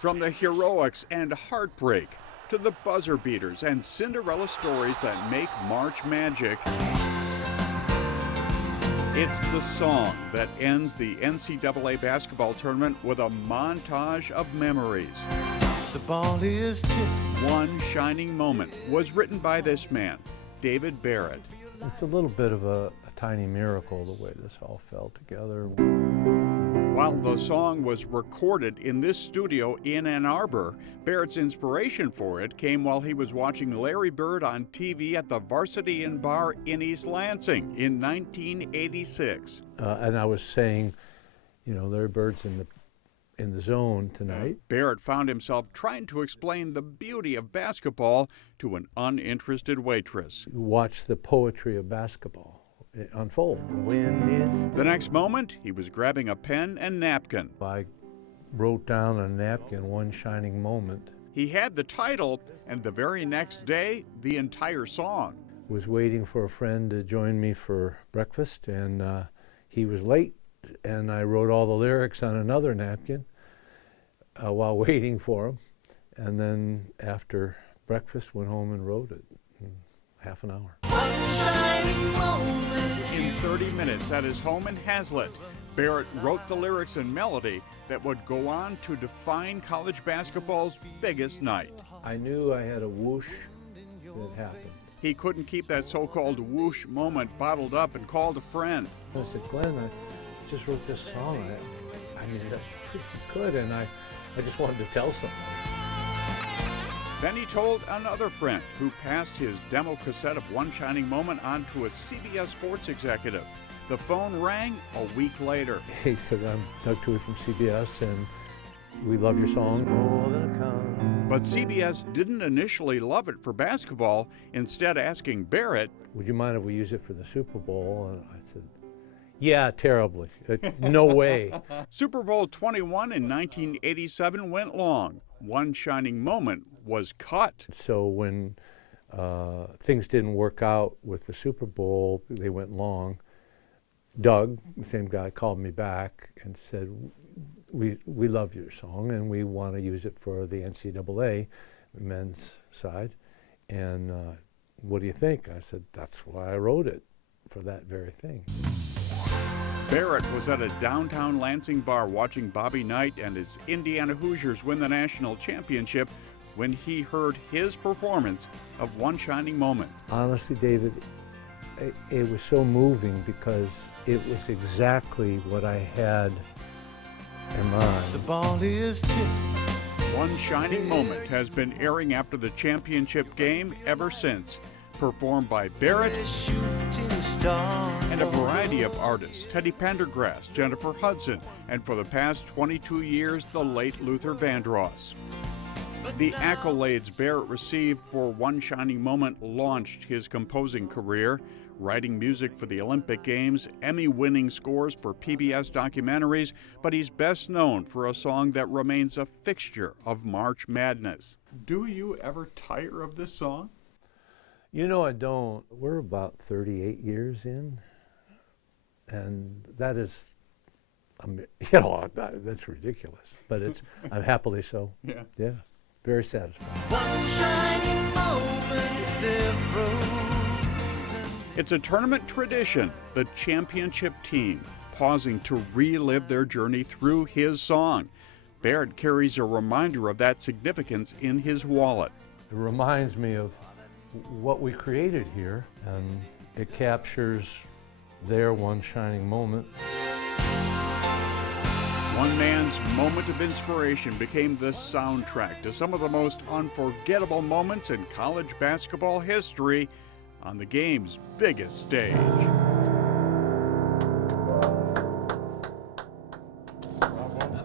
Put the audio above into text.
From the heroics and heartbreak to the buzzer beaters and Cinderella stories that make March magic, it's the song that ends the NCAA basketball tournament with a montage of memories. The ball is tipped. One Shining Moment was written by this man, David Barrett. It's a little bit of a tiny miracle the way this all fell together. While the song was recorded in this studio in Ann Arbor, Barrett's inspiration for it came while he was watching Larry Bird on TV at the Varsity Inn Bar in East Lansing in 1986. And I was saying, you know, Larry Bird's in the zone tonight. Barrett found himself trying to explain the beauty of basketball to an uninterested waitress. Watch the poetry of basketball unfold. The next moment, he was grabbing a pen and napkin. I wrote down on a napkin, One Shining Moment. He had the title, and the very next day, the entire song. Was waiting for a friend to join me for breakfast, and he was late, and I wrote all the lyrics on another napkin while waiting for him, and then after breakfast went home and wrote it in half an hour. In 30 minutes at his home in Hazlet, Barrett wrote the lyrics and melody that would go on to define college basketball's biggest night. I knew I had a whoosh that happened. He couldn't keep that so-called whoosh moment bottled up and called a friend. I said, Glenn, I just wrote this song. I mean, that's pretty good, and I just wanted to tell somebody. Then he told another friend who passed his demo cassette of One Shining Moment on to a CBS Sports executive. The phone rang a week later. He said, I'm Doug Toohey from CBS, and we love your song. But CBS didn't initially love it for basketball, instead asking Barrett, would you mind if we use it for the Super Bowl? And I said, yeah, terribly. No way. Super Bowl 21 in 1987 went long. One Shining Moment was cut. So when things didn't work out with the Super Bowl, they went long. Doug, the same guy, called me back and said, we love your song and we want to use it for the NCAA men's side. And what do you think? I said, that's why I wrote it, for that very thing. Barrett was at a downtown Lansing bar watching Bobby Knight and his Indiana Hoosiers win the national championship when he heard his performance of One Shining Moment. Honestly, David, it was so moving because it was exactly what I had in mind. The ball is tipped. One Shining Moment has been airing after the championship game ever since. Performed by Barrett and a variety of artists, Teddy Pendergrass, Jennifer Hudson, and for the past 22 years, the late Luther Vandross. The accolades Barrett received for One Shining Moment launched his composing career, writing music for the Olympic Games, Emmy-winning scores for PBS documentaries, but he's best known for a song that remains a fixture of March Madness. Do you ever tire of this song? You know, I don't. We're about 38 years in, and that is, you know, that's ridiculous. But I'm happily so. Yeah. Yeah, very satisfied. One shining moment, they're frozen. It's a tournament tradition, the championship team pausing to relive their journey through his song. Barrett carries a reminder of that significance in his wallet. It reminds me of what we created here, and it captures their one shining moment. One man's moment of inspiration became the soundtrack to some of the most unforgettable moments in college basketball history on the game's biggest stage.